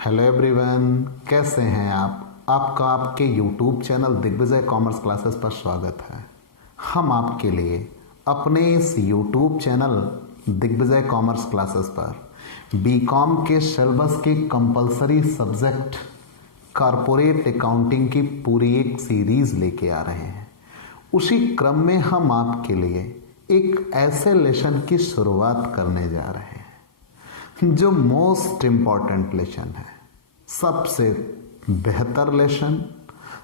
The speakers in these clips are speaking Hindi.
हेलो एवरीवन, कैसे हैं आप। आपका आपके YouTube channel Digvijay commerce classes पर स्वागत है। हम आपके लिए अपने इस YouTube channel Digvijay commerce classes पर बीकॉम के सिलेबस के कंपलसरी सब्जेक्ट कॉरपोरेट अकाउंटिंग की पूरी एक सीरीज लेके आ रहे हैं। उसी क्रम में हम आपके लिए एक ऐसे लेसन की शुरुआत करने जा रहे हैं जो मोस्ट इम्पॉर्टेंट लेसन है, सबसे बेहतर लेसन,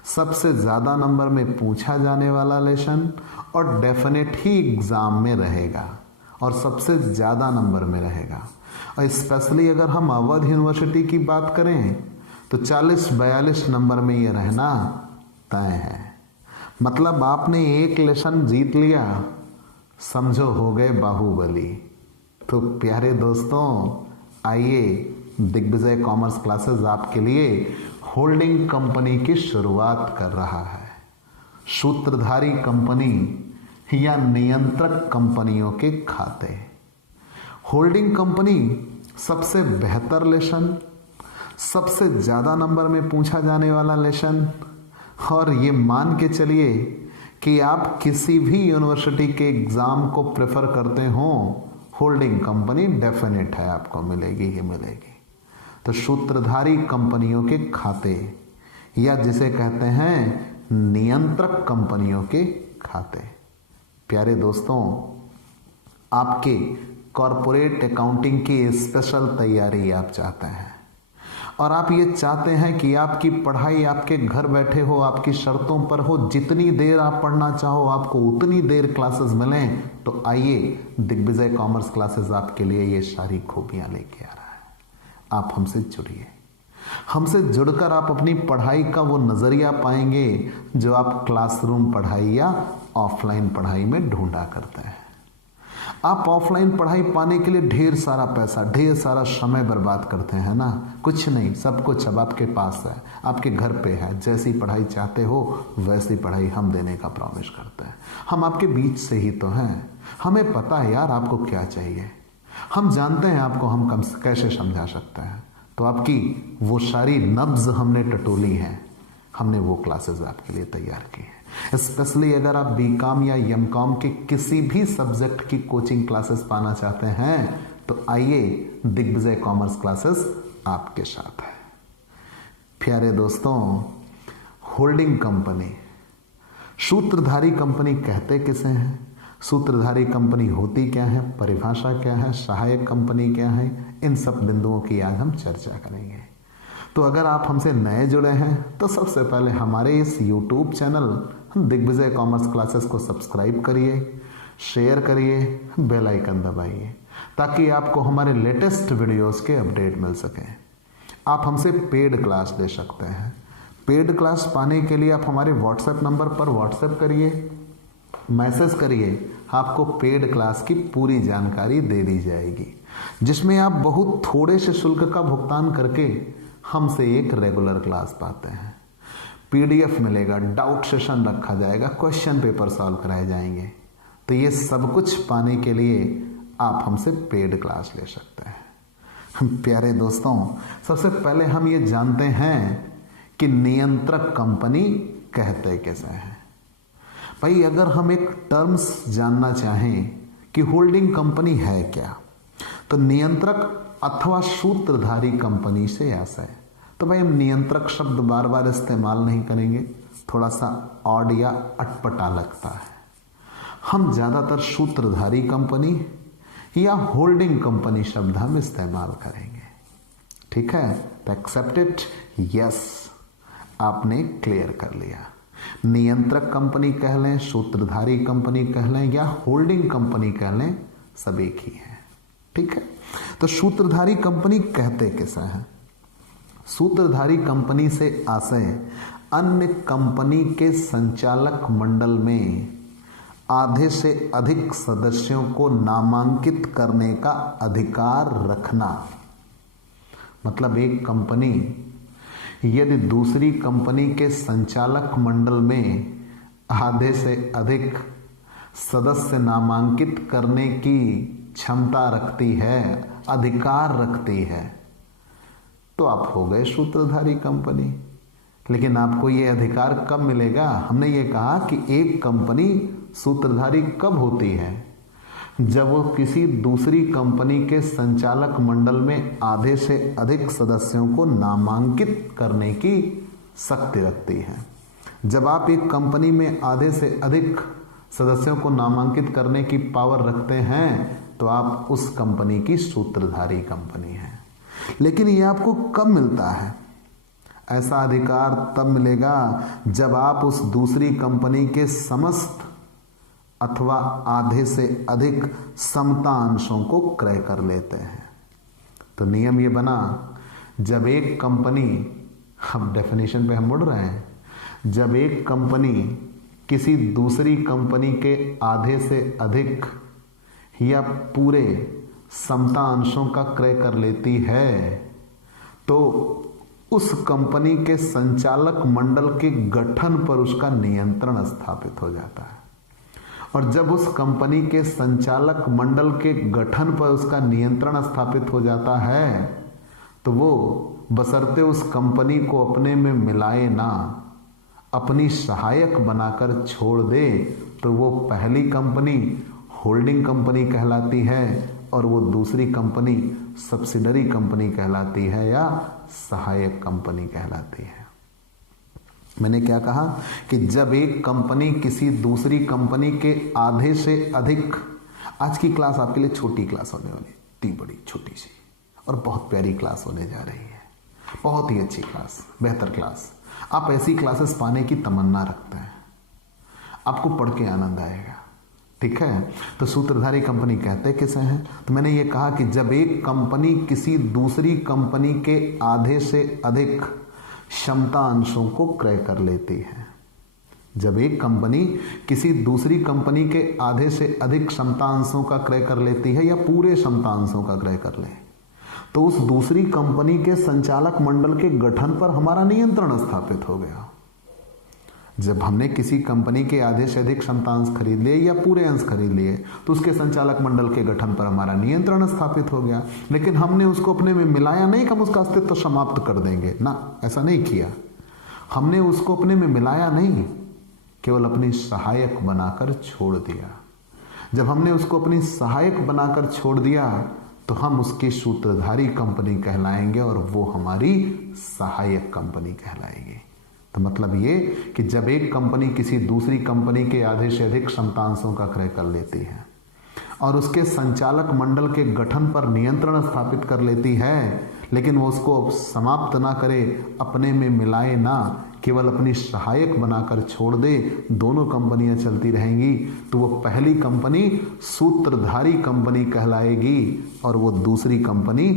सबसे ज़्यादा नंबर में पूछा जाने वाला लेसन और डेफिनेट ही एग्ज़ाम में रहेगा और सबसे ज़्यादा नंबर में रहेगा। और स्पेशली अगर हम अवध यूनिवर्सिटी की बात करें तो 40-42 नंबर में ये रहना तय है। मतलब आपने एक लेसन जीत लिया, समझो हो गए बाहुबली। तो प्यारे दोस्तों, आइए दिग्विजय कॉमर्स क्लासेस आपके लिए होल्डिंग कंपनी की शुरुआत कर रहा है। सूत्रधारी कंपनी या नियंत्रक कंपनियों के खाते। होल्डिंग कंपनी सबसे बेहतर लेसन, सबसे ज़्यादा नंबर में पूछा जाने वाला लेसन, और ये मान के चलिए कि आप किसी भी यूनिवर्सिटी के एग्ज़ाम को प्रेफर करते हो, होल्डिंग कंपनी डेफिनेट है आपको मिलेगी ही मिलेगी। तो सूत्रधारी कंपनियों के खाते या जिसे कहते हैं नियंत्रक कंपनियों के खाते। प्यारे दोस्तों, आपके कॉरपोरेट अकाउंटिंग की स्पेशल तैयारी आप चाहते हैं और आप ये चाहते हैं कि आपकी पढ़ाई आपके घर बैठे हो, आपकी शर्तों पर हो, जितनी देर आप पढ़ना चाहो आपको उतनी देर क्लासेस मिलें, तो आइए दिग्विजय कॉमर्स क्लासेस आपके लिए ये सारी खूबियां लेके आ रहा है। आप हमसे जुड़िए। हमसे जुड़कर आप अपनी पढ़ाई का वो नज़रिया पाएंगे जो आप क्लासरूम पढ़ाई या ऑफलाइन पढ़ाई में ढूंढा करते हैं। आप ऑफलाइन पढ़ाई पाने के लिए ढेर सारा पैसा, ढेर सारा समय बर्बाद करते हैं ना। कुछ नहीं, सब कुछ अब आपके पास है, आपके घर पे है। जैसी पढ़ाई चाहते हो वैसी पढ़ाई हम देने का प्रॉमिस करते हैं। हम आपके बीच से ही तो हैं, हमें पता है यार आपको क्या चाहिए। हम जानते हैं आपको हम कैसे समझा सकते हैं। तो आपकी वो सारी नब्ज हमने टटोली है, हमने वो क्लासेस आपके लिए तैयार की है। स्पेशली अगर आप बीकॉम या एमकॉम के किसी भी सब्जेक्ट की कोचिंग क्लासेस पाना चाहते हैं तो आइए दिग्विजय कॉमर्स क्लासेस आपके साथ है। प्यारे दोस्तों, होल्डिंग कंपनी, सूत्रधारी कंपनी कहते किसे हैं, सूत्रधारी कंपनी होती क्या है, परिभाषा क्या है, सहायक कंपनी क्या है, इन सब बिंदुओं की आज हम चर्चा करेंगे। तो अगर आप हमसे नए जुड़े हैं तो सबसे पहले हमारे इस YouTube channel Digvijay commerce classes को सब्सक्राइब करिए, शेयर करिए, बेल आइकन दबाइए ताकि आपको हमारे लेटेस्ट वीडियोस के अपडेट मिल सकें। आप हमसे पेड क्लास ले सकते हैं। पेड क्लास पाने के लिए आप हमारे व्हाट्सएप नंबर पर व्हाट्सएप करिए, मैसेज करिए, आपको पेड क्लास की पूरी जानकारी दे दी जाएगी जिसमें आप बहुत थोड़े से शुल्क का भुगतान करके हमसे एक रेगुलर क्लास पाते हैं। PDF मिलेगा, डाउट सेशन रखा जाएगा, क्वेश्चन पेपर सॉल्व कराए जाएंगे। तो ये सब कुछ पाने के लिए आप हमसे पेड क्लास ले सकते हैं। प्यारे दोस्तों, सबसे पहले हम ये जानते हैं कि नियंत्रक कंपनी कहते कैसे हैं। भाई, अगर हम एक टर्म्स जानना चाहें कि होल्डिंग कंपनी है क्या, तो नियंत्रक अथवा सूत्रधारी कंपनी से आशय। तो भाई हम नियंत्रक शब्द बार बार इस्तेमाल नहीं करेंगे, थोड़ा सा ऑड या अटपटा लगता है। हम ज़्यादातर सूत्रधारी कंपनी या होल्डिंग कंपनी शब्द हम इस्तेमाल करेंगे। ठीक है, तो एक्सेप्ट इट, यस, आपने क्लियर कर लिया। नियंत्रक कंपनी कह लें, सूत्रधारी कंपनी कह लें या होल्डिंग कंपनी कह लें, सब एक ही है। ठीक है, तो सूत्रधारी कंपनी कहते किसे हैं। सूत्रधारी कंपनी से आशय अन्य कंपनी के संचालक मंडल में आधे से अधिक सदस्यों को नामांकित करने का अधिकार रखना। मतलब एक कंपनी यदि दूसरी कंपनी के संचालक मंडल में आधे से अधिक सदस्य नामांकित करने की क्षमता रखती है, अधिकार रखती है, तो आप हो गए सूत्रधारी कंपनी। लेकिन आपको ये अधिकार कब मिलेगा? हमने ये कहा कि एक कंपनी सूत्रधारी कब होती है? जब वो किसी दूसरी कंपनी के संचालक मंडल में आधे से अधिक सदस्यों को नामांकित करने की शक्ति रखती है। जब आप एक कंपनी में आधे से अधिक सदस्यों को नामांकित करने की पावर रखते हैं तो आप उस कंपनी की सूत्रधारी कंपनी है। लेकिन ये आपको कब मिलता है? ऐसा अधिकार तब मिलेगा जब आप उस दूसरी कंपनी के समस्त अथवा आधे से अधिक समता अंशों को क्रय कर लेते हैं। तो नियम ये बना, जब एक कंपनी, हम डेफिनेशन पे हम मुड़ रहे हैं, जब एक कंपनी किसी दूसरी कंपनी के आधे से अधिक या पूरे समता अंशों का क्रय कर लेती है तो उस कंपनी के संचालक मंडल के गठन पर उसका नियंत्रण स्थापित हो जाता है। और जब उस कंपनी के संचालक मंडल के गठन पर उसका नियंत्रण स्थापित हो जाता है तो वो बशर्ते उस कंपनी को अपने में मिलाए ना, अपनी सहायक बनाकर छोड़ दे तो वो पहली कंपनी होल्डिंग कंपनी कहलाती है और वो दूसरी कंपनी सब्सिडरी कंपनी कहलाती है या सहायक कंपनी कहलाती है। मैंने क्या कहा कि जब एक कंपनी किसी दूसरी कंपनी के आधे से अधिक, आज की क्लास आपके लिए छोटी क्लास होने वाली, इतनी बड़ी छोटी सी और बहुत प्यारी क्लास होने जा रही है, बहुत ही अच्छी क्लास, बेहतर क्लास। आप ऐसी क्लासेस पाने की तमन्ना रखते हैं, आपको पढ़ के आनंद आएगा, ठीक है। तो सूत्रधारी कंपनी कहते किसे हैं? तो मैंने ये कहा कि जब एक कंपनी किसी दूसरी कंपनी के आधे से अधिक क्षमता अंशों को क्रय कर लेती है। जब एक कंपनी किसी दूसरी कंपनी के आधे से अधिक क्षमता अंशों का क्रय कर लेती है या पूरे क्षमता अंशों का क्रय कर ले तो उस दूसरी कंपनी के संचालक मंडल के गठन पर हमारा नियंत्रण स्थापित हो गया। जब हमने किसी कंपनी के आधे से अधिक क्षमता अंश खरीद लिए या पूरे अंश खरीद लिए तो उसके संचालक मंडल के गठन पर हमारा नियंत्रण स्थापित हो गया। लेकिन हमने उसको अपने में मिलाया नहीं कि हम उसका अस्तित्व समाप्त कर देंगे ना, ऐसा नहीं किया। हमने उसको अपने में मिलाया नहीं, केवल अपनी सहायक बनाकर छोड़ दिया। जब हमने उसको अपनी सहायक बनाकर छोड़ दिया तो हम उसकी सूत्रधारी कंपनी कहलाएंगे और वो हमारी सहायक कंपनी कहलाएगी। तो मतलब ये कि जब एक कंपनी किसी दूसरी कंपनी के आधे से अधिक क्षमतांशों का क्रय कर लेती है और उसके संचालक मंडल के गठन पर नियंत्रण स्थापित कर लेती है, लेकिन वो उसको समाप्त ना करे, अपने में मिलाए ना, केवल अपनी सहायक बनाकर छोड़ दे, दोनों कंपनियां चलती रहेंगी, तो वो पहली कंपनी सूत्रधारी कंपनी कहलाएगी और वो दूसरी कंपनी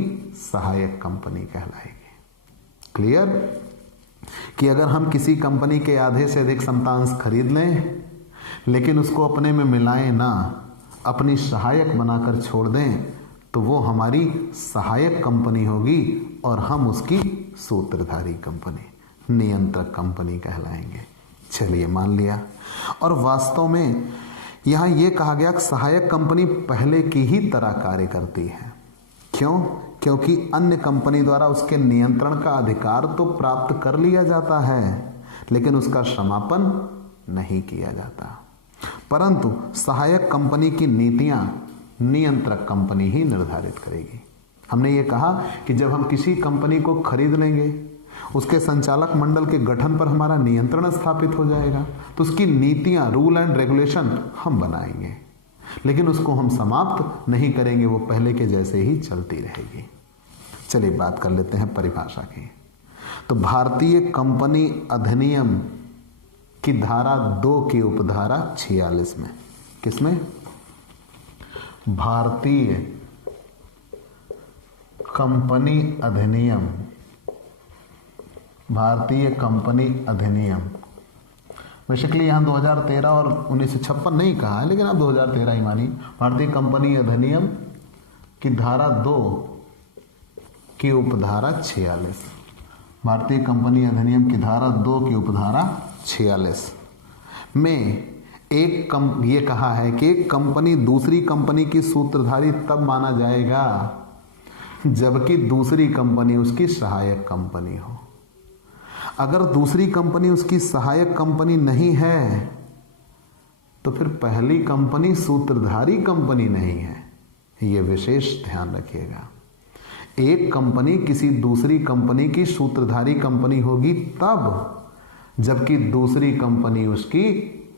सहायक कंपनी कहलाएगी। क्लियर? कि अगर हम किसी कंपनी के आधे से अधिक क्षमतांश खरीद लें लेकिन उसको अपने में मिलाएं ना, अपनी सहायक बनाकर छोड़ दें, तो वो हमारी सहायक कंपनी होगी और हम उसकी सूत्रधारी कंपनी, नियंत्रक कंपनी कहलाएंगे। चलिए मान लिया। और वास्तव में यहाँ ये कहा गया कि सहायक कंपनी पहले की ही तरह कार्य करती है। क्यों? क्योंकि अन्य कंपनी द्वारा उसके नियंत्रण का अधिकार तो प्राप्त कर लिया जाता है लेकिन उसका समापन नहीं किया जाता। परंतु सहायक कंपनी की नीतियां नियंत्रक कंपनी ही निर्धारित करेगी। हमने ये कहा कि जब हम किसी कंपनी को खरीद लेंगे, उसके संचालक मंडल के गठन पर हमारा नियंत्रण स्थापित हो जाएगा, तो उसकी नीतियां, रूल एंड रेगुलेशन हम बनाएंगे, लेकिन उसको हम समाप्त नहीं करेंगे, वो पहले के जैसे ही चलती रहेगी। चलिए बात कर लेते हैं परिभाषा की। तो भारतीय कंपनी अधिनियम की धारा 2 की उपधारा 46 में, किसमें? भारतीय कंपनी अधिनियम, भारतीय कंपनी अधिनियम। बेसिकली यहाँ 2013 और 1956 नहीं कहा है, लेकिन आप 2013 ही मानिए। भारतीय कंपनी अधिनियम की धारा 2 की उपधारा 46, भारतीय कंपनी अधिनियम की धारा 2 की उपधारा 46 में ये कहा है कि एक कंपनी दूसरी कंपनी की सूत्रधारी तब माना जाएगा जबकि दूसरी कंपनी उसकी सहायक कंपनी हो। अगर दूसरी कंपनी उसकी सहायक कंपनी नहीं है तो फिर पहली कंपनी सूत्रधारी कंपनी नहीं है। यह विशेष ध्यान रखिएगा। एक कंपनी किसी दूसरी कंपनी की सूत्रधारी कंपनी होगी तब जबकि दूसरी कंपनी उसकी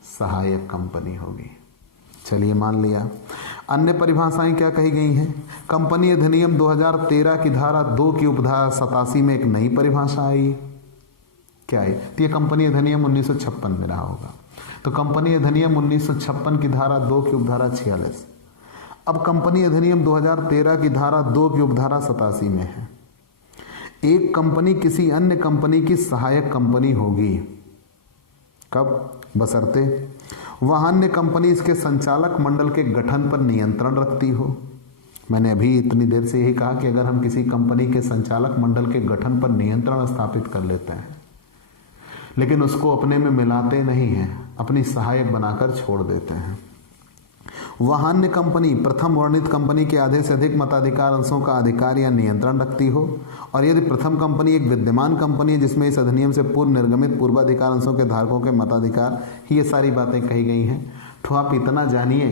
सहायक कंपनी होगी। चलिए मान लिया। अन्य परिभाषाएं क्या कही गई हैं? कंपनी अधिनियम 2013 की धारा 2 की उपधारा 87 में एक नई परिभाषा आई। क्या है? तो ये कंपनी अधिनियम 1956 में रहा होगा। तो कंपनी अधिनियम 1956 की धारा 2 की उपधारा 46। अब कंपनी अधिनियम 2013 की धारा 2 की उपधारा 87 में है। एक कंपनी किसी अन्य कंपनी की सहायक कंपनी होगी। कब? बशर्ते वह अन्य कंपनी इसके संचालक मंडल के गठन पर नियंत्रण रखती हो। मैंने अभी इतनी देर से यही कहा कि अगर हम किसी कंपनी के संचालक मंडल के गठन पर नियंत्रण स्थापित कर लेते हैं लेकिन उसको अपने में मिलाते नहीं हैं, अपनी सहायक बनाकर छोड़ देते हैं, वह अन्य कंपनी प्रथम वर्णित कंपनी के आधे से अधिक मताधिकार अंशों का अधिकार या नियंत्रण रखती हो, और यदि प्रथम कंपनी एक विद्यमान कंपनी है जिसमें इस अधिनियम से पूर्व निर्गमित पूर्वाधिकार अंशों के धारकों के मताधिकार, ये सारी बातें कही गई हैं। तो आप इतना जानिए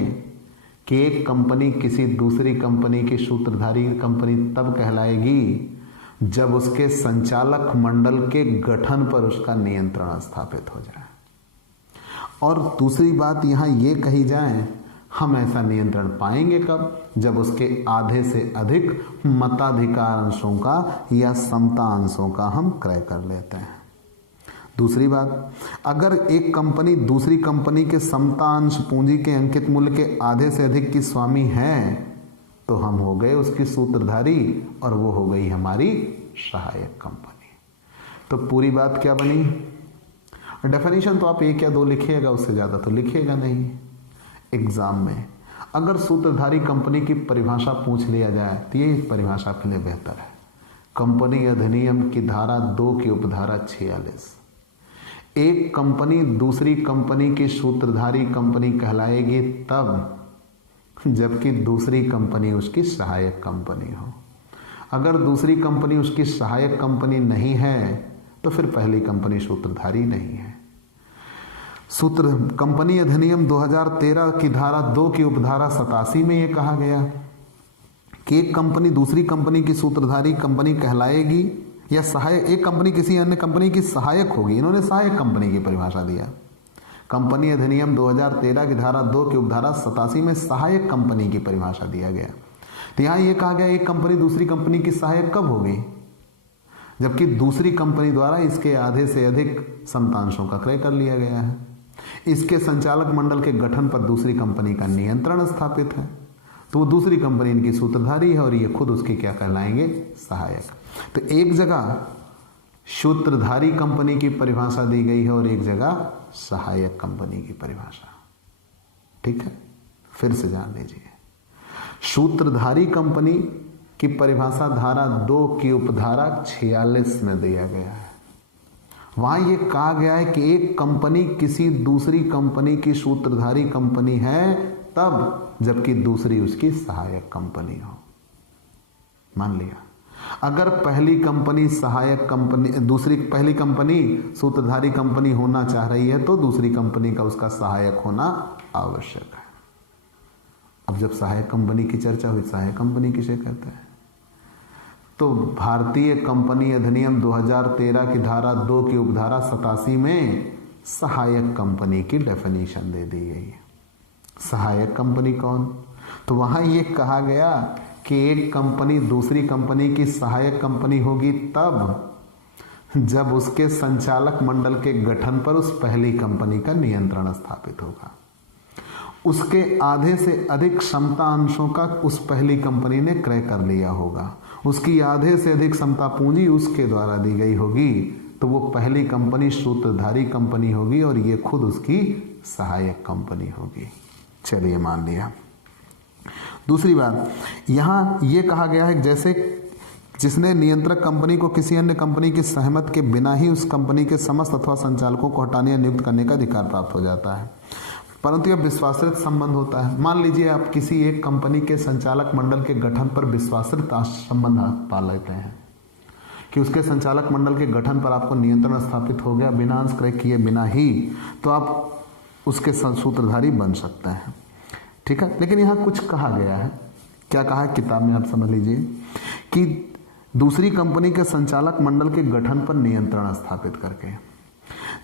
कि एक कंपनी किसी दूसरी कंपनी की सूत्रधारी कंपनी तब कहलाएगी जब उसके संचालक मंडल के गठन पर उसका नियंत्रण स्थापित हो जाए। और दूसरी बात यहाँ ये कही जाए, हम ऐसा नियंत्रण पाएंगे कब? जब उसके आधे से अधिक मताधिकार अंशों का या समता अंशों का हम क्रय कर लेते हैं। दूसरी बात, अगर एक कंपनी दूसरी कंपनी के समता अंश पूंजी के अंकित मूल्य के आधे से अधिक की स्वामी है तो हम हो गए उसकी सूत्रधारी और वो हो गई हमारी सहायक कंपनी। तो पूरी बात क्या बनी? डेफिनेशन तो आप 1 या 2 लिखिएगा, उससे ज़्यादा तो लिखिएगा नहीं। एग्जाम में अगर सूत्रधारी कंपनी की परिभाषा पूछ लिया जाए तो ये परिभाषा के लिए बेहतर है। कंपनी अधिनियम की धारा 2 की उपधारा 46। एक कंपनी दूसरी कंपनी की सूत्रधारी कंपनी कहलाएगी तब जबकि दूसरी कंपनी उसकी सहायक कंपनी हो। अगर दूसरी कंपनी उसकी सहायक कंपनी नहीं है तो फिर पहली कंपनी सूत्रधारी नहीं है। कंपनी अधिनियम 2013 की धारा 2 की उपधारा 87 में यह कहा गया कि एक कंपनी दूसरी कंपनी की सूत्रधारी कंपनी कहलाएगी या सहायक, एक कंपनी किसी अन्य कंपनी की सहायक होगी। इन्होंने सहायक कंपनी की परिभाषा दिया। कंपनी अधिनियम 2013 की धारा 2 की उपधारा 87 में सहायक कंपनी की परिभाषा दिया गया। तो यहाँ ये कहा गया एक कंपनी दूसरी कंपनी की सहायक कब होगी? जबकि दूसरी कंपनी द्वारा इसके आधे से अधिक समतांशों का क्रय कर लिया गया है, इसके संचालक मंडल के गठन पर दूसरी कंपनी का नियंत्रण स्थापित है, तो वो दूसरी कंपनी इनकी सूत्रधारी है और ये खुद उसकी क्या कहलाएंगे? सहायक। तो एक जगह सूत्रधारी कंपनी की परिभाषा दी गई है और एक जगह सहायक कंपनी की परिभाषा। ठीक है, फिर से जान लीजिए। सूत्रधारी कंपनी की परिभाषा धारा 2 की उपधारा 46 में दिया गया है। वहां यह कहा गया है कि एक कंपनी किसी दूसरी कंपनी की सूत्रधारी कंपनी है तब जबकि दूसरी उसकी सहायक कंपनी हो। मान लिया अगर पहली कंपनी सहायक कंपनी, दूसरी पहली कंपनी सूत्रधारी कंपनी होना चाह रही है तो दूसरी कंपनी का उसका सहायक होना आवश्यक है। अब जब सहायक कंपनी की चर्चा हुई, सहायक कंपनी किसे कहते हैं? तो भारतीय कंपनी अधिनियम 2013 की धारा 2 की उपधारा 87 में सहायक कंपनी की डेफिनेशन दे दी गई है। सहायक कंपनी कौन? तो वहां यह कहा गया कि एक कंपनी दूसरी कंपनी की सहायक कंपनी होगी तब जब उसके संचालक मंडल के गठन पर उस पहली कंपनी का नियंत्रण स्थापित होगा, उसके आधे से अधिक क्षमता अंशों का उस पहली कंपनी ने क्रय कर लिया होगा, उसकी आधे से अधिक समता पूंजी उसके द्वारा दी गई होगी, तो वो पहली कंपनी सूत्रधारी कंपनी होगी और ये खुद उसकी सहायक कंपनी होगी। चलिए मान लिया। दूसरी बात, यहां यह कहा गया है जैसे जिसने नियंत्रक कंपनी को किसी अन्य कंपनी की सहमत के बिना ही उस कंपनी के समस्त अथवा संचालकों को हटाने या नियुक्त करने का अधिकार प्राप्त हो जाता है। परंतु यह विश्वासृत संबंध होता है। मान लीजिए आप किसी एक कंपनी के संचालक मंडल के गठन पर विश्वासृत संबंध पा लेते हैं कि उसके संचालक मंडल के गठन पर आपको नियंत्रण स्थापित हो गया बिना अंश क्रय किए बिना ही, तो आप उसके सूत्रधारी बन सकते हैं। ठीक है, लेकिन यहाँ कुछ कहा गया है। क्या कहा है किताब में, आप समझ लीजिए कि दूसरी कंपनी के संचालक मंडल के गठन पर नियंत्रण स्थापित करके,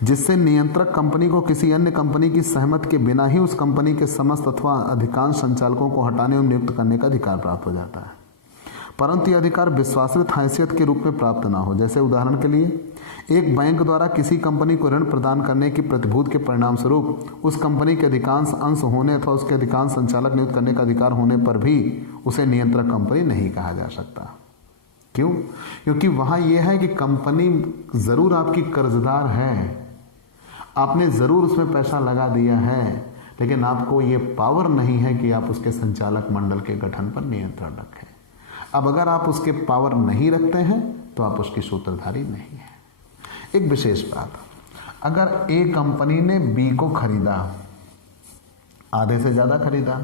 जिससे नियंत्रक कंपनी को किसी अन्य कंपनी की सहमति के बिना ही उस कंपनी के समस्त अथवा अधिकांश संचालकों को हटाने एवं नियुक्त करने का अधिकार प्राप्त हो जाता है, परंतु यह अधिकार विश्वासृत हैसियत के रूप में प्राप्त ना हो। जैसे उदाहरण के लिए, एक बैंक द्वारा किसी कंपनी को ऋण प्रदान करने की प्रतिभूति के परिणाम स्वरूप उस कंपनी के अधिकांश अंश होने अथवा उसके अधिकांश संचालक नियुक्त करने का अधिकार होने पर भी उसे नियंत्रक कंपनी नहीं कहा जा सकता। क्यों? क्योंकि वहां यह है कि कंपनी जरूर आपकी कर्जदार है, आपने जरूर उसमें पैसा लगा दिया है, लेकिन आपको ये पावर नहीं है कि आप उसके संचालक मंडल के गठन पर नियंत्रण रखें। अब अगर आप उसके पावर नहीं रखते हैं तो आप उसकी सूत्रधारी नहीं है। एक विशेष बात, अगर ए कंपनी ने बी को खरीदा, आधे से ज्यादा खरीदा,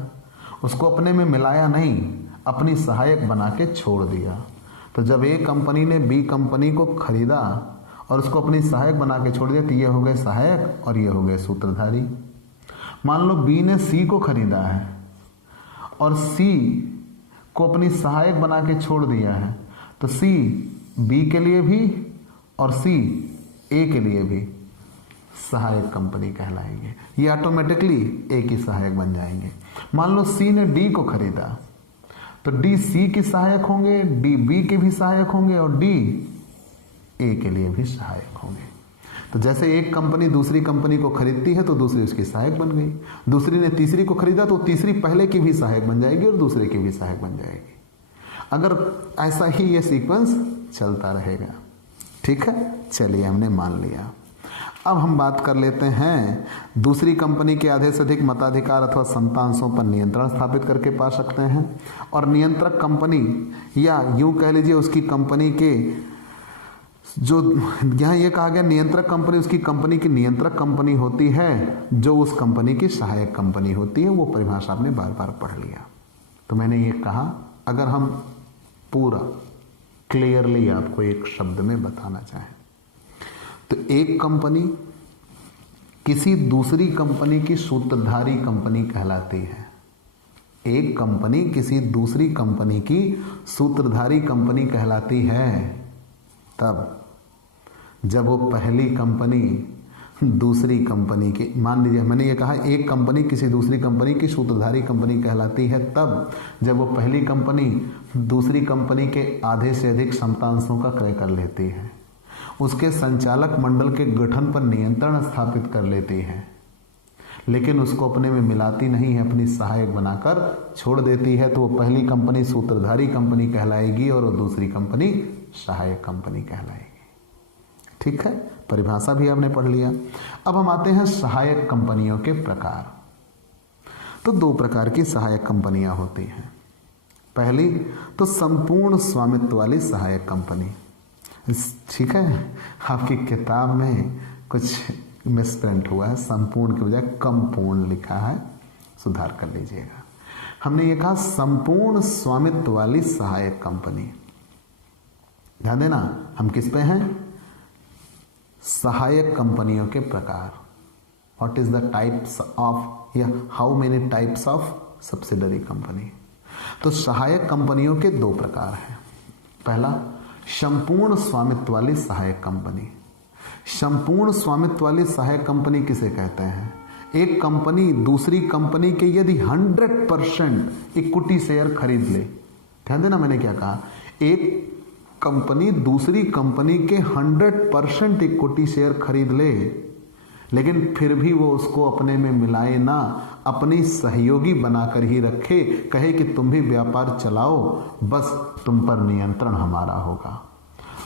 उसको अपने में मिलाया नहीं, अपनी सहायक बना के छोड़ दिया, तो जब ए कंपनी ने बी कंपनी को खरीदा और उसको अपनी सहायक बना के छोड़ दिया, तो ये हो गए सहायक और ये हो गए सूत्रधारी। मान लो बी ने सी को खरीदा है और सी को अपनी सहायक बना के छोड़ दिया है, तो सी बी के लिए भी और सी ए के लिए भी सहायक कंपनी कहलाएंगे। ये ऑटोमेटिकली ए की सहायक बन जाएंगे। मान लो सी ने डी को खरीदा, तो डी सी की सहायक होंगे, डी बी के भी सहायक होंगे और डी ए के लिए भी सहायक होंगे। तो जैसे एक कंपनी दूसरी कंपनी को खरीदती है तो दूसरी उसकी सहायक बन गई, दूसरी ने तीसरी को खरीदा तो तीसरी पहले की भी सहायक बन जाएगी और दूसरे की भी सहायक बन जाएगी। अगर ऐसा ही ये सीक्वेंस चलता रहेगा। ठीक है, चलिए हमने मान लिया। अब हम बात कर लेते हैं दूसरी कंपनी के आधे से अधिक मताधिकार अथवा समतांशों पर नियंत्रण स्थापित करके पा सकते हैं। और नियंत्रक कंपनी, या यूं कह लीजिए उसकी कंपनी के जो यहाँ ये कहा गया नियंत्रक कंपनी उसकी कंपनी की नियंत्रक कंपनी होती है जो उस कंपनी की सहायक कंपनी होती है। वो परिभाषा आपने बार बार पढ़ लिया। तो मैंने ये कहा, अगर हम पूरा क्लियरली आपको एक शब्द में बताना चाहें तो एक कंपनी किसी दूसरी कंपनी की सूत्रधारी कंपनी कहलाती है। एक कंपनी किसी दूसरी कंपनी की सूत्रधारी कंपनी कहलाती है तब जब वो पहली कंपनी दूसरी कंपनी की, मान लीजिए मैंने ये कहा एक कंपनी किसी दूसरी कंपनी की सूत्रधारी कंपनी कहलाती है तब जब वो पहली कंपनी दूसरी कंपनी के आधे से अधिक समतांशों का क्रय कर लेती है, उसके संचालक मंडल के गठन पर नियंत्रण स्थापित कर लेती है, लेकिन उसको अपने में मिलाती नहीं है, अपनी सहायक बनाकर छोड़ देती है, तो वो पहली कंपनी सूत्रधारी कंपनी कहलाएगी और वो दूसरी कंपनी सहायक कंपनी कहलाएगी। ठीक है, परिभाषा भी आपने पढ़ लिया। अब हम आते हैं सहायक कंपनियों के प्रकार। तो दो प्रकार की सहायक कंपनियां होती हैं। पहली तो संपूर्ण स्वामित्व वाली सहायक कंपनी। ठीक है, आपकी किताब में कुछ मिसप्रिंट हुआ है, संपूर्ण के बजाय कंपूर्ण लिखा है, सुधार कर लीजिएगा। हमने ये कहा संपूर्ण स्वामित्व वाली सहायक कंपनी। ध्यान देना, हम किस पे हैं? सहायक कंपनियों के प्रकार। What is the types of, या how many types of subsidiary company. तो सहायक कंपनियों के दो प्रकार हैं। पहला, संपूर्ण स्वामित्व वाली सहायक कंपनी। संपूर्ण स्वामित्व वाली सहायक कंपनी किसे कहते हैं? एक कंपनी दूसरी कंपनी के यदि 100% इक्विटी शेयर खरीद ले। ध्यान देना, मैंने क्या कहा? एक कंपनी दूसरी कंपनी के 100% इक्विटी शेयर खरीद ले, लेकिन फिर भी वो उसको अपने में मिलाए ना, अपनी सहयोगी बनाकर ही रखे, कहे कि तुम भी व्यापार चलाओ, बस तुम पर नियंत्रण हमारा होगा।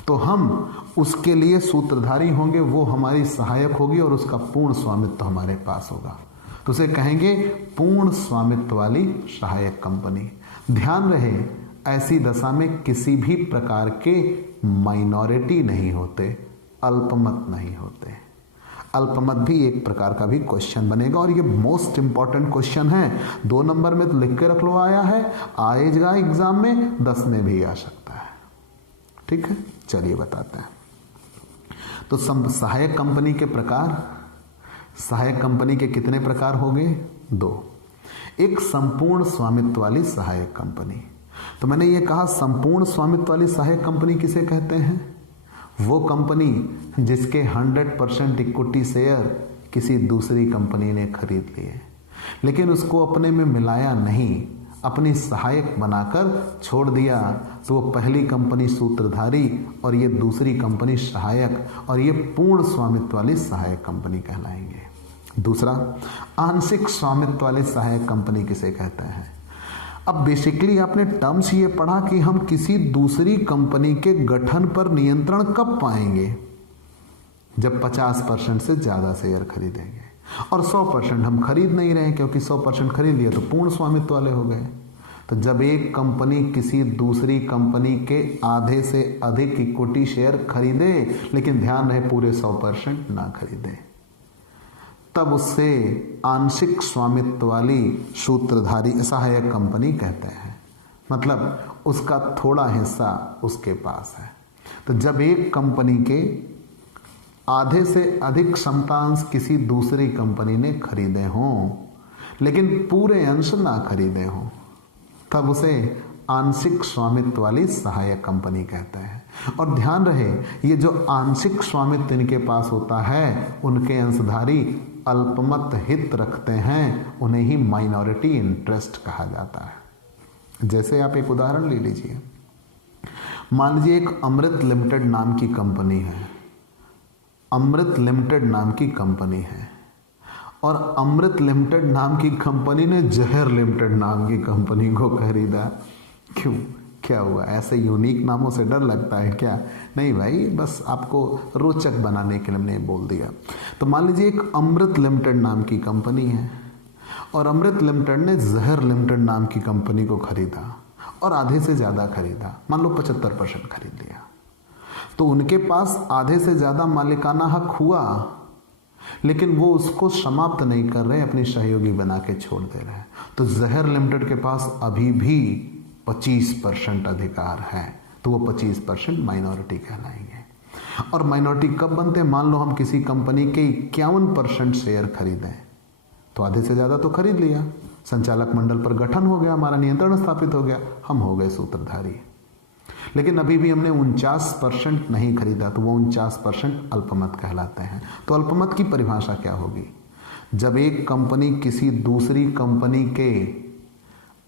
तो हम उसके लिए सूत्रधारी होंगे, वो हमारी सहायक होगी और उसका पूर्ण स्वामित्व हमारे पास होगा। तो उसे कहेंगे पूर्ण स्वामित्व वाली सहायक कंपनी। ध्यान रहे, ऐसी दशा में किसी भी प्रकार के माइनॉरिटी नहीं होते, अल्पमत नहीं होते। अल्पमत भी एक प्रकार का भी क्वेश्चन बनेगा और ये मोस्ट इंपॉर्टेंट क्वेश्चन है। 2 नंबर में तो लिख के रख लो आया है, आएगा एग्जाम में, 10 में भी आ सकता है। ठीक है, चलिए बताते हैं। तो सहायक कंपनी के प्रकार, सहायक कंपनी के कितने प्रकार हो गए? 2। एक संपूर्ण स्वामित्व वाली सहायक कंपनी। तो मैंने ये कहा संपूर्ण स्वामित्व वाली सहायक कंपनी किसे कहते हैं? वो कंपनी जिसके 100% इक्विटी शेयर किसी दूसरी कंपनी ने खरीद लिए, लेकिन उसको अपने में मिलाया नहीं, अपनी सहायक बनाकर छोड़ दिया, तो वो पहली कंपनी सूत्रधारी और ये दूसरी कंपनी सहायक, और ये पूर्ण स्वामित्व वाली सहायक कंपनी कहलाएंगे। दूसरा, आंशिक स्वामित्व वाली सहायक कंपनी किसे कहते हैं? अब बेसिकली आपने टर्म्स ये पढ़ा कि हम किसी दूसरी कंपनी के गठन पर नियंत्रण कब पाएंगे? जब 50% से ज्यादा शेयर खरीदेंगे, और 100% हम खरीद नहीं रहे क्योंकि 100% खरीद लिया तो पूर्ण स्वामित्व वाले हो गए। तो जब एक कंपनी किसी दूसरी कंपनी के आधे से अधिक इक्विटी शेयर खरीदे, लेकिन ध्यान रहे पूरे 100% ना खरीदे, तब उससे आंशिक स्वामित्व वाली सूत्रधारी सहायक कंपनी कहते हैं। मतलब उसका थोड़ा हिस्सा उसके पास है। तो जब एक कंपनी के आधे से अधिक क्षमतांश किसी दूसरी कंपनी ने खरीदे हों, लेकिन पूरे अंश ना खरीदे हों, तब उसे आंशिक स्वामित्व वाली सहायक कंपनी कहते हैं। और ध्यान रहे, ये जो आंशिक स्वामित्व इनके पास होता है, उनके अंशधारी अल्पमत हित रखते हैं, उन्हें ही माइनॉरिटी इंटरेस्ट कहा जाता है। जैसे आप एक उदाहरण ले लीजिए, मान लीजिए एक अमृत लिमिटेड नाम की कंपनी है, अमृत लिमिटेड नाम की कंपनी है, और अमृत लिमिटेड नाम की कंपनी ने जहर लिमिटेड नाम की कंपनी को खरीदा। क्यों, क्या हुआ? ऐसे यूनिक नामों से डर लगता है क्या? नहीं भाई, बस आपको रोचक बनाने के लिए मैंने बोल दिया। तो मान लीजिए एक अमृत लिमिटेड नाम की कंपनी है, और अमृत लिमिटेड ने जहर लिमिटेड नाम की कंपनी को खरीदा, और आधे से ज़्यादा खरीदा, मान लो 75% खरीद लिया। तो उनके पास आधे से ज़्यादा मालिकाना हक हुआ, लेकिन वो उसको समाप्त नहीं कर रहे, अपनी सहयोगी बना के छोड़ दे रहे हैं। तो जहर लिमिटेड के पास अभी भी 25% अधिकार है, तो वो 25% माइनॉरिटी कहलाएंगे। और माइनॉरिटी कब बनते हैं? मान लो हम किसी कंपनी के 51% शेयर खरीदें, तो आधे से ज़्यादा तो खरीद लिया, संचालक मंडल पर गठन हो गया, हमारा नियंत्रण स्थापित हो गया, हम हो गए सूत्रधारी। लेकिन अभी भी हमने 49% नहीं खरीदा, तो वो 49% अल्पमत कहलाते हैं। तो अल्पमत की परिभाषा क्या होगी? जब एक कंपनी किसी दूसरी कंपनी के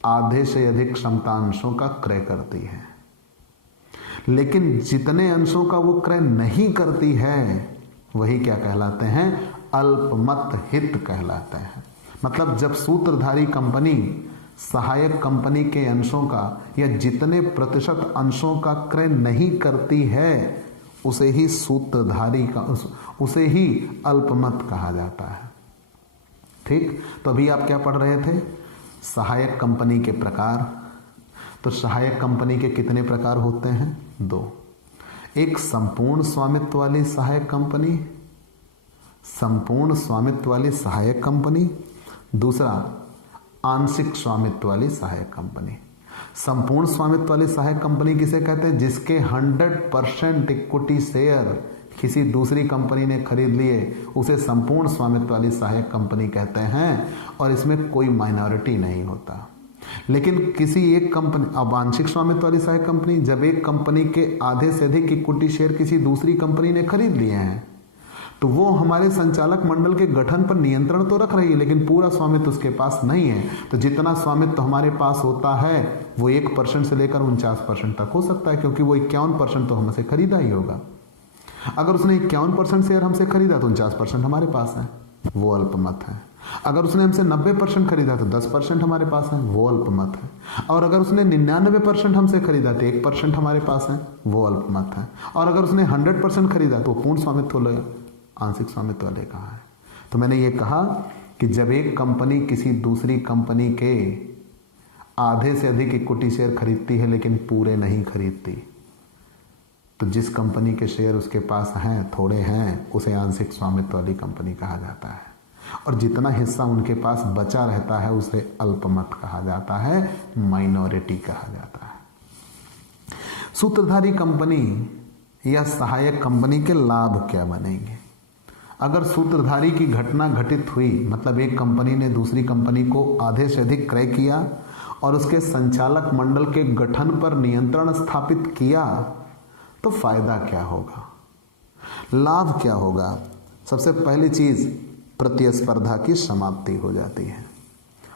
आधे से अधिक क्षमता अंशों का क्रय करती है, लेकिन जितने अंशों का वो क्रय नहीं करती है, वही क्या कहलाते हैं? अल्पमत हित कहलाते हैं। मतलब जब सूत्रधारी कंपनी सहायक कंपनी के अंशों का या जितने प्रतिशत अंशों का क्रय नहीं करती है, उसे ही सूत्रधारी का, उसे ही अल्पमत कहा जाता है। ठीक, तो अभी आप क्या पढ़ रहे थे? सहायक कंपनी के प्रकार। तो सहायक कंपनी के कितने प्रकार होते हैं? 2। एक संपूर्ण स्वामित्व वाली सहायक कंपनी, संपूर्ण स्वामित्व वाली सहायक कंपनी। दूसरा, आंशिक स्वामित्व वाली सहायक कंपनी। संपूर्ण स्वामित्व वाली सहायक कंपनी किसे कहते हैं? जिसके 100% इक्विटी शेयर किसी दूसरी कंपनी ने खरीद लिए, उसे संपूर्ण स्वामित्व वाली सहायक कंपनी कहते हैं, और इसमें कोई माइनॉरिटी नहीं होता। लेकिन किसी एक कंपनी, अब आंशिक स्वामित्व वाली सहायक कंपनी, जब एक कंपनी के आधे से अधिक इक्विटी शेयर किसी दूसरी कंपनी ने खरीद लिए हैं, तो वो हमारे संचालक मंडल के गठन पर नियंत्रण तो रख रही है, लेकिन पूरा स्वामित्व उसके पास नहीं है। तो जितना स्वामित्व हमारे पास होता है वो 1% से लेकर 49% तक हो सकता है, क्योंकि वो 51% तो हमसे खरीदा ही होगा। अगर उसने 51% शेयर हमसे खरीदा तो 49% हमारे पास है, वो अल्पमत है। अगर उसने हमसे 90% खरीदा तो 10% हमारे पास है, वो अल्पमत है। और अगर उसने 99% हमसे खरीदा तो 1% हमारे पास है, वो अल्पमत है। और अगर उसने 100% खरीदा तो पूर्ण स्वामित्व ले, आंशिक स्वामित्व वाले कहा है। तो मैंने ये कहा कि जब एक कंपनी किसी दूसरी कंपनी के आधे से अधिक इक्विटी शेयर खरीदती है लेकिन पूरे नहीं खरीदती, तो जिस कंपनी के शेयर उसके पास हैं, थोड़े हैं, उसे आंशिक स्वामित्व वाली कंपनी कहा जाता है। और जितना हिस्सा उनके पास बचा रहता है उसे अल्पमत कहा जाता है, माइनॉरिटी कहा जाता है। सूत्रधारी कंपनी या सहायक कंपनी के लाभ क्या बनेंगे? अगर सूत्रधारी की घटना घटित हुई, मतलब एक कंपनी ने दूसरी कंपनी को आधे से अधिक क्रय किया और उसके संचालक मंडल के गठन पर नियंत्रण स्थापित किया, तो फायदा क्या होगा, लाभ क्या होगा? सबसे पहली चीज, प्रतिस्पर्धा की समाप्ति हो जाती है।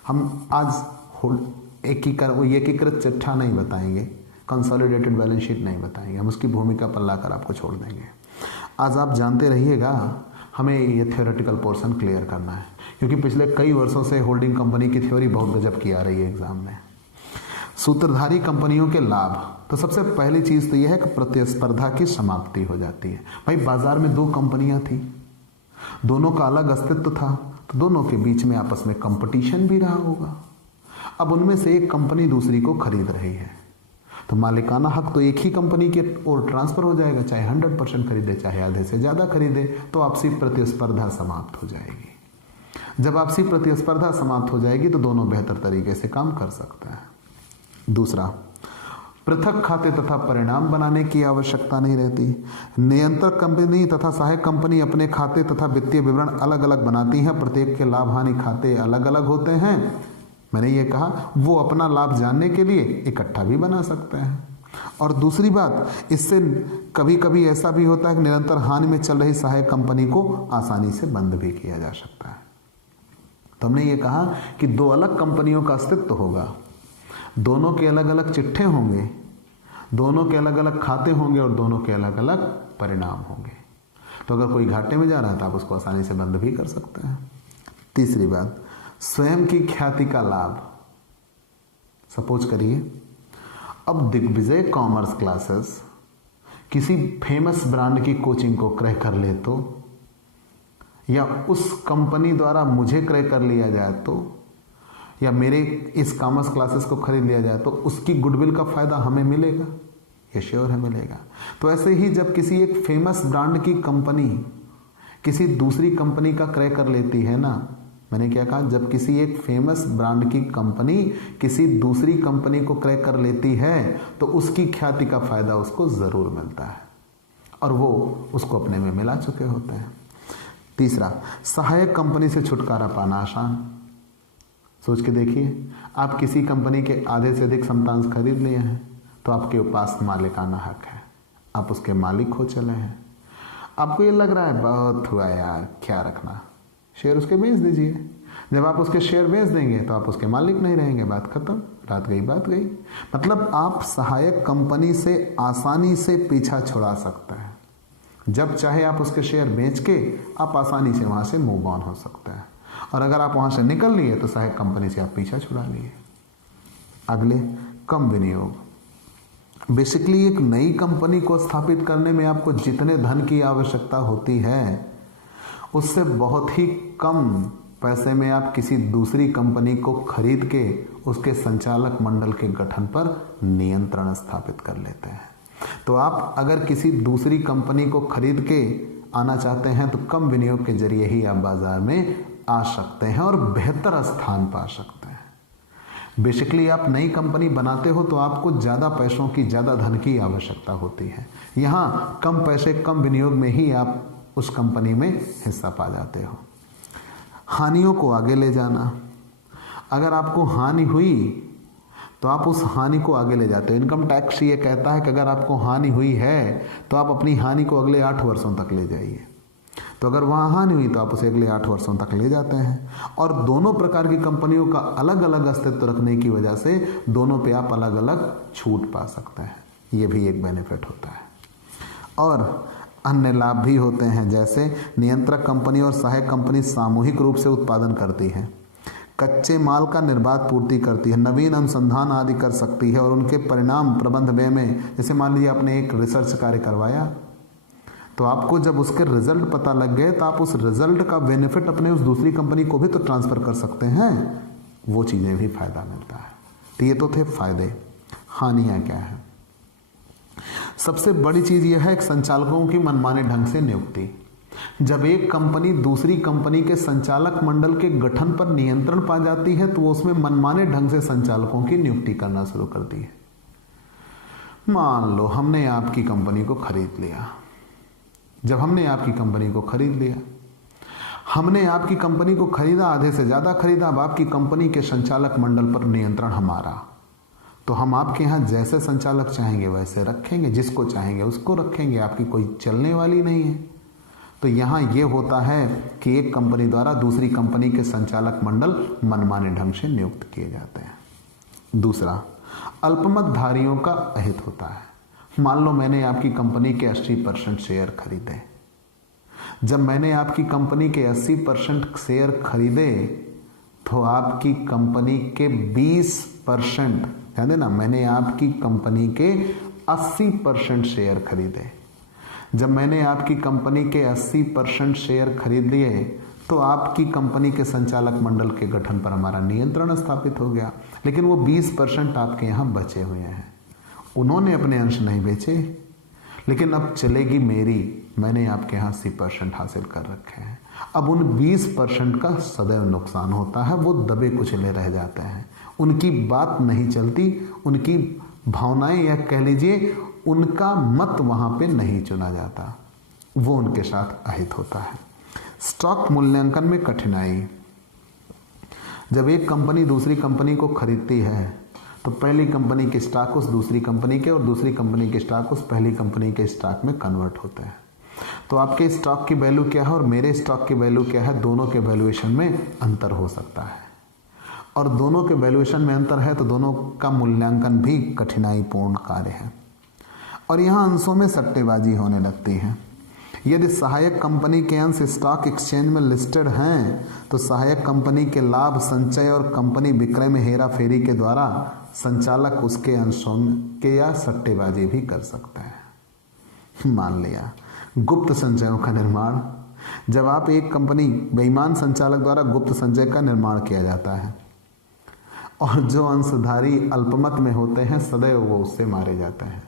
हम आज एकीकृत चिट्ठा नहीं बताएंगे, कंसोलिडेटेड बैलेंस शीट नहीं बताएंगे, हम उसकी भूमिका पर लाकर आपको छोड़ देंगे। आज आप जानते रहिएगा, हमें ये थ्योरेटिकल पोर्शन क्लियर करना है, क्योंकि पिछले कई वर्षों से होल्डिंग कंपनी की थ्योरी बहुत गजब की आ रही है एग्जाम में। सूत्रधारी कंपनियों के लाभ, तो सबसे पहली चीज तो यह है कि प्रतिस्पर्धा की समाप्ति हो जाती है। भाई बाजार में दो कंपनियां थी, दोनों का अलग अस्तित्व था, तो दोनों के बीच में आपस में कंपटीशन भी रहा होगा। अब उनमें से एक कंपनी दूसरी को खरीद रही है, तो मालिकाना हक तो एक ही कंपनी के ओर ट्रांसफर हो जाएगा, चाहे 100% खरीदे चाहे आधे से ज्यादा खरीदे, तो आपसी प्रतिस्पर्धा समाप्त हो जाएगी। जब आपसी प्रतिस्पर्धा समाप्त हो जाएगी तो दोनों बेहतर तरीके से काम कर सकते हैं। दूसरा, पृथक खाते तथा परिणाम बनाने की आवश्यकता नहीं रहती। नियंत्रक कंपनी तथा सहायक कंपनी अपने खाते तथा वित्तीय विवरण अलग अलग बनाती हैं, प्रत्येक के लाभ हानि खाते अलग अलग होते हैं। मैंने ये कहा, वो अपना लाभ जानने के लिए इकट्ठा भी बना सकते हैं। और दूसरी बात, इससे कभी कभी ऐसा भी होता है कि निरंतर हानि में चल रही सहायक कंपनी को आसानी से बंद भी किया जा सकता है। तो हमने ये कहा कि दो अलग कंपनियों का अस्तित्व होगा, दोनों के अलग अलग चिट्ठे होंगे, दोनों के अलग अलग खाते होंगे और दोनों के अलग अलग परिणाम होंगे। तो अगर कोई घाटे में जा रहा है तो आप उसको आसानी से बंद भी कर सकते हैं। तीसरी बात, स्वयं की ख्याति का लाभ। सपोज करिए अब दिग्विजय कॉमर्स क्लासेस किसी फेमस ब्रांड की कोचिंग को क्रय कर ले तो, या उस कंपनी द्वारा मुझे क्रय कर लिया जाए तो, या मेरे इस कॉमर्स क्लासेस को खरीद लिया जाए तो उसकी गुडविल का फायदा हमें मिलेगा, ये श्योर है मिलेगा। तो ऐसे ही जब किसी एक फेमस ब्रांड की कंपनी किसी दूसरी कंपनी का क्रय कर लेती है ना, मैंने क्या कहा, जब किसी एक फेमस ब्रांड की कंपनी किसी दूसरी कंपनी को क्रय कर लेती है तो उसकी ख्याति का फायदा उसको जरूर मिलता है और वो उसको अपने में मिला चुके होते हैं। तीसरा, सहायक कंपनी से छुटकारा पाना आसान। सोच के देखिए, आप किसी कंपनी के आधे से अधिक समतांश खरीद लिए हैं तो आपके पास मालिकाना हक है, आप उसके मालिक हो चले हैं। आपको ये लग रहा है बहुत हुआ यार, क्या रखना, शेयर उसके बेच दीजिए। जब आप उसके शेयर बेच देंगे तो आप उसके मालिक नहीं रहेंगे, बात खत्म, रात गई बात गई। मतलब आप सहायक कंपनी से आसानी से पीछा छुड़ा सकते हैं। जब चाहे आप उसके शेयर बेच के आप आसानी से वहां से मूव ऑन हो सकते हैं, और अगर आप वहां से निकल लिए तो सहायक कंपनी से आप पीछा छुड़ा लिए। अगले, कम विनियोग। बेसिकली एक नई कंपनी को स्थापित करने में आपको जितने धन की आवश्यकता होती है उससे बहुत ही कम पैसे में आप किसी दूसरी कंपनी को खरीद के उसके संचालक मंडल के गठन पर नियंत्रण स्थापित कर लेते हैं। तो आप अगर किसी दूसरी कंपनी को खरीद के आना चाहते हैं तो कम विनियोग के जरिए ही आप बाजार में आ सकते हैं और बेहतर स्थान पा सकते हैं। बेसिकली आप नई कंपनी बनाते हो तो आपको ज़्यादा पैसों की, ज़्यादा धन की आवश्यकता होती है। यहाँ कम पैसे कम विनियोग में ही आप उस कंपनी में हिस्सा पा जाते हो। हानियों को आगे ले जाना। अगर आपको हानि हुई तो आप उस हानि को आगे ले जाते हो। इनकम टैक्स ये कहता है कि अगर आपको हानि हुई है तो आप अपनी हानि को अगले 8 वर्षों तक ले जाइए। तो अगर वहाँ हानि हुई तो आप उसे अगले 8 वर्षों तक ले जाते हैं। और दोनों प्रकार की कंपनियों का अलग अलग अस्तित्व रखने की वजह से दोनों पे आप अलग अलग छूट पा सकते हैं, ये भी एक बेनिफिट होता है। और अन्य लाभ भी होते हैं, जैसे नियंत्रक कंपनी और सहायक कंपनी सामूहिक रूप से उत्पादन करती है, कच्चे माल का निर्बाध पूर्ति करती है, नवीन अनुसंधान आदि कर सकती है और उनके परिणाम प्रबंध व्यय में, जैसे मान लीजिए आपने एक रिसर्च कार्य करवाया तो आपको जब उसके रिजल्ट पता लग गए तो आप उस रिजल्ट का बेनिफिट अपने उस दूसरी कंपनी को भी तो ट्रांसफर कर सकते हैं, वो चीज़ें भी फायदा मिलता है। तो ये तो थे फायदे। हानियाँ क्या है? सबसे बड़ी चीज यह है कि संचालकों की मनमाने ढंग से नियुक्ति। जब एक कंपनी दूसरी कंपनी के संचालक मंडल के गठन पर नियंत्रण पा जाती है तो वो उसमें मनमाने ढंग से संचालकों की नियुक्ति करना शुरू करती है। मान लो हमने आपकी कंपनी को खरीद लिया। जब हमने आपकी कंपनी को खरीद लिया, हमने आपकी कंपनी को खरीदा, आधे से ज्यादा खरीदा। अब आपकी कंपनी के संचालक मंडल पर नियंत्रण हमारा, तो हम आपके यहाँ जैसे संचालक चाहेंगे वैसे रखेंगे, जिसको चाहेंगे उसको रखेंगे, आपकी कोई चलने वाली नहीं है। तो यहाँ ये होता है कि एक कंपनी द्वारा दूसरी कंपनी के संचालक मंडल मनमाने ढंग से नियुक्त किए जाते हैं। दूसरा, अल्पमतधारियों का अहित होता है। मान लो मैंने आपकी कंपनी के 80% शेयर खरीदे। जब मैंने आपकी कंपनी के 80% शेयर खरीदे तो आपकी कंपनी के 20%, ध्यान देना, मैंने आपकी कंपनी के 80% शेयर खरीदे। जब मैंने आपकी कंपनी के 80% शेयर खरीद लिए तो आपकी कंपनी के संचालक मंडल के गठन पर हमारा नियंत्रण स्थापित हो गया। लेकिन वो 20% आपके यहाँ बचे हुए हैं। उन्होंने अपने अंश नहीं बेचे, लेकिन अब चलेगी मेरी। मैंने आपके यहाँ 80% हासिल कर रखे हैं। अब उन 20% का सदैव नुकसान होता है। वो दबे कुचले रह जाते हैं, उनकी बात नहीं चलती, उनकी भावनाएं या कह लीजिए उनका मत वहां पे नहीं चुना जाता, वो उनके साथ अहित होता है। स्टॉक मूल्यांकन में कठिनाई। जब एक कंपनी दूसरी कंपनी को खरीदती है तो पहली कंपनी के स्टॉक उस दूसरी कंपनी के और दूसरी कंपनी के स्टॉक उस पहली कंपनी के स्टॉक में कन्वर्ट होते हैं। तो आपके स्टॉक की वैल्यू क्या है और मेरे स्टॉक की वैल्यू क्या है, दोनों के वैल्यूएशन में अंतर हो सकता है। और दोनों के वैल्यूएशन में अंतर है तो दोनों का मूल्यांकन भी कठिनाईपूर्ण कार्य है। और यहाँ अंशों में सट्टेबाजी होने लगती है। यदि सहायक कंपनी के अंश स्टॉक एक्सचेंज में लिस्टेड हैं तो सहायक कंपनी के लाभ संचय और कंपनी विक्रय में हेरा फेरी के द्वारा संचालक उसके अंशों के या सट्टेबाजी भी कर सकता है। मान लिया गुप्त संचयों का निर्माण। जब आप एक कंपनी, बेईमान संचालक द्वारा गुप्त संचय का निर्माण किया जाता है और जो अंशधारी अल्पमत में होते हैं सदैव वो उससे मारे जाते हैं।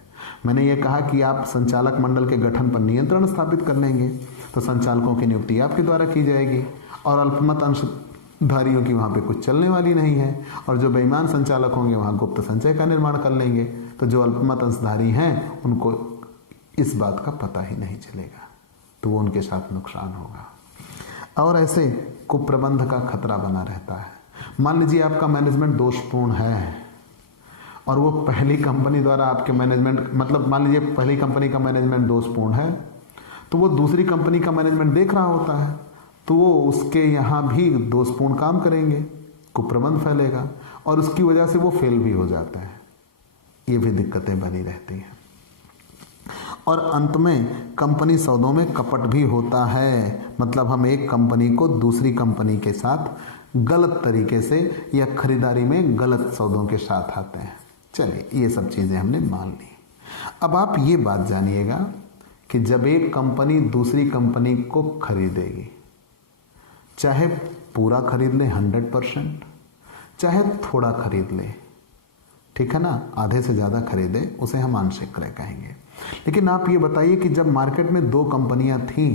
मैंने ये कहा कि आप संचालक मंडल के गठन पर नियंत्रण स्थापित कर लेंगे तो संचालकों की नियुक्ति आपके द्वारा की जाएगी और अल्पमत अंशधारियों की वहाँ पे कुछ चलने वाली नहीं है। और जो बेईमान संचालक होंगे वहाँ गुप्त संचय का निर्माण कर लेंगे तो जो अल्पमत अंशधारी हैं उनको इस बात का पता ही नहीं चलेगा, तो वो उनके साथ नुकसान होगा। और ऐसे कुप्रबंध का खतरा बना रहता है। मान लीजिए आपका मैनेजमेंट दोषपूर्ण है और वो पहली कंपनी द्वारा आपके मैनेजमेंट, मतलब मान लीजिए पहली कंपनी का मैनेजमेंट दोषपूर्ण है तो वो दूसरी कंपनी का मैनेजमेंट देख रहा होता है तो वो उसके यहाँ भी दोषपूर्ण काम करेंगे, कुप्रबंध फैलेगा और उसकी वजह से वो फेल भी हो जाता है। ये भी दिक्कतें बनी रहती हैं। और अंत में कंपनी सौदों में कपट भी होता है। मतलब हम एक कंपनी को दूसरी कंपनी के साथ गलत तरीके से या खरीदारी में गलत सौदों के साथ आते हैं। चलिए ये सब चीज़ें हमने मान ली। अब आप ये बात जानिएगा कि जब एक कंपनी दूसरी कंपनी को खरीदेगी, चाहे पूरा खरीद ले 100%, चाहे थोड़ा खरीद ले, ठीक है ना, आधे से ज़्यादा खरीदे उसे हम आंशिक क्रय कहेंगे। लेकिन आप ये बताइए कि जब मार्केट में दो कंपनियां थीं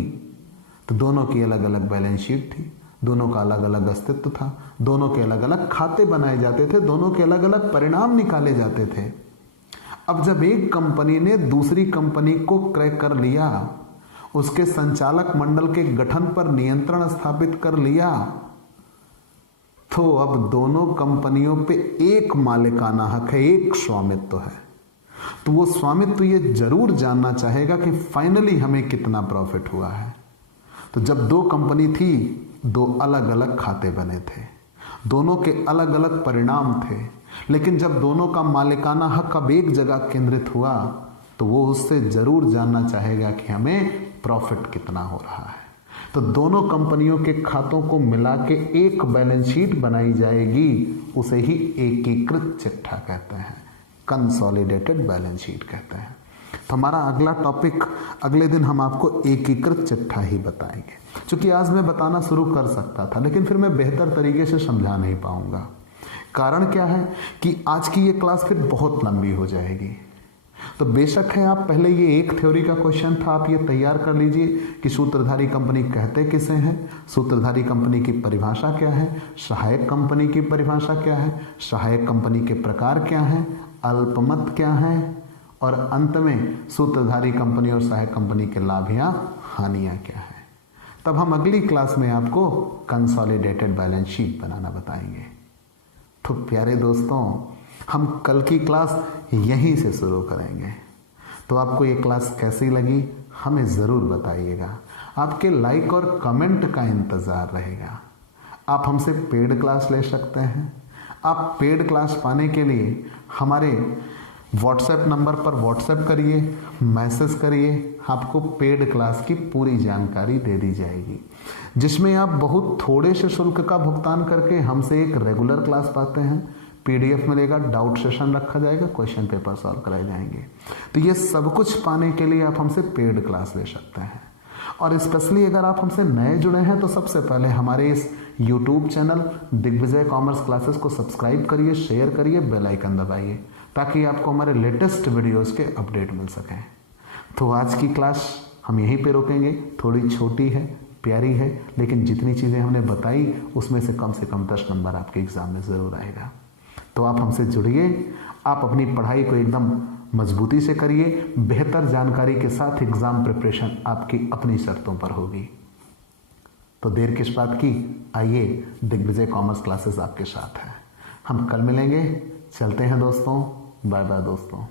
तो दोनों की अलग अलग बैलेंस शीट थी, दोनों का अलग अलग अस्तित्व था, दोनों के अलग अलग खाते बनाए जाते थे, दोनों के अलग अलग परिणाम निकाले जाते थे। अब जब एक कंपनी ने दूसरी कंपनी को क्रय कर लिया, उसके संचालक मंडल के गठन पर नियंत्रण स्थापित कर लिया, तो अब दोनों कंपनियों पे एक मालिकाना हक है, एक स्वामित्व है। तो वो स्वामित्व ये जरूर जानना चाहेगा कि फाइनली हमें कितना प्रॉफिट हुआ है। तो जब दो कंपनी थी, दो अलग अलग खाते बने थे, दोनों के अलग अलग परिणाम थे, लेकिन जब दोनों का मालिकाना हक अब एक जगह केंद्रित हुआ तो वो उससे जरूर जानना चाहेगा कि हमें प्रॉफिट कितना हो रहा है। तो दोनों कंपनियों के खातों को मिला के एक बैलेंस शीट बनाई जाएगी, उसे ही एकीकृत चिट्ठा कहते हैं, कंसोलिडेटेड बैलेंस शीट कहते हैं। तो हमारा अगला टॉपिक, अगले दिन हम आपको एकीकृत चिट्ठा ही बताएंगे। क्योंकि आज मैं बताना शुरू कर सकता था लेकिन फिर मैं बेहतर तरीके से समझा नहीं पाऊंगा। कारण क्या है कि आज की ये क्लास फिर बहुत लंबी हो जाएगी। तो बेशक है, आप पहले ये एक थ्योरी का क्वेश्चन था, आप ये तैयार कर लीजिए कि सूत्रधारी कंपनी कहते किसे हैं, सूत्रधारी कंपनी की परिभाषा क्या है, सहायक कंपनी की परिभाषा क्या है, सहायक कंपनी के प्रकार क्या हैं, अल्पमत क्या है, और अंत में सूत्रधारी कंपनी और सहायक कंपनी के लाभ या हानियां क्या है। तब हम अगली क्लास में आपको कंसोलिडेटेड बैलेंस शीट बनाना बताएंगे। तो प्यारे दोस्तों, हम कल की क्लास यहीं से शुरू करेंगे। तो आपको ये क्लास कैसी लगी हमें ज़रूर बताइएगा। आपके लाइक और कमेंट का इंतज़ार रहेगा। आप हमसे पेड क्लास ले सकते हैं। आप पेड क्लास पाने के लिए हमारे व्हाट्सएप नंबर पर व्हाट्सएप करिए, मैसेज करिए, आपको पेड क्लास की पूरी जानकारी दे दी जाएगी, जिसमें आप बहुत थोड़े से शुल्क का भुगतान करके हमसे एक रेगुलर क्लास पाते हैं। पीडीएफ मिलेगा, डाउट सेशन रखा जाएगा, क्वेश्चन पेपर सॉल्व कराए जाएंगे। तो ये सब कुछ पाने के लिए आप हमसे पेड क्लास ले सकते हैं। और स्पेशली अगर आप हमसे नए जुड़े हैं तो सबसे पहले हमारे इस YouTube channel Digvijay commerce classes को सब्सक्राइब करिए, शेयर करिए, बेल आइकन दबाइए, ताकि आपको हमारे लेटेस्ट वीडियोस के अपडेट मिल सकें। तो आज की क्लास हम यहीं पे रोकेंगे। थोड़ी छोटी है, प्यारी है, लेकिन जितनी चीज़ें हमने बताई उसमें से कम 10 नंबर आपके एग्ज़ाम में ज़रूर आएगा। तो आप हमसे जुड़िए, आप अपनी पढ़ाई को एकदम मजबूती से करिए। बेहतर जानकारी के साथ एग्ज़ाम प्रिपरेशन आपकी अपनी शर्तों पर होगी। तो देर किस बात की, आइए, दिग्विजय कॉमर्स क्लासेस आपके साथ है। हम कल मिलेंगे। चलते हैं दोस्तों, बाय बाय दोस्तों।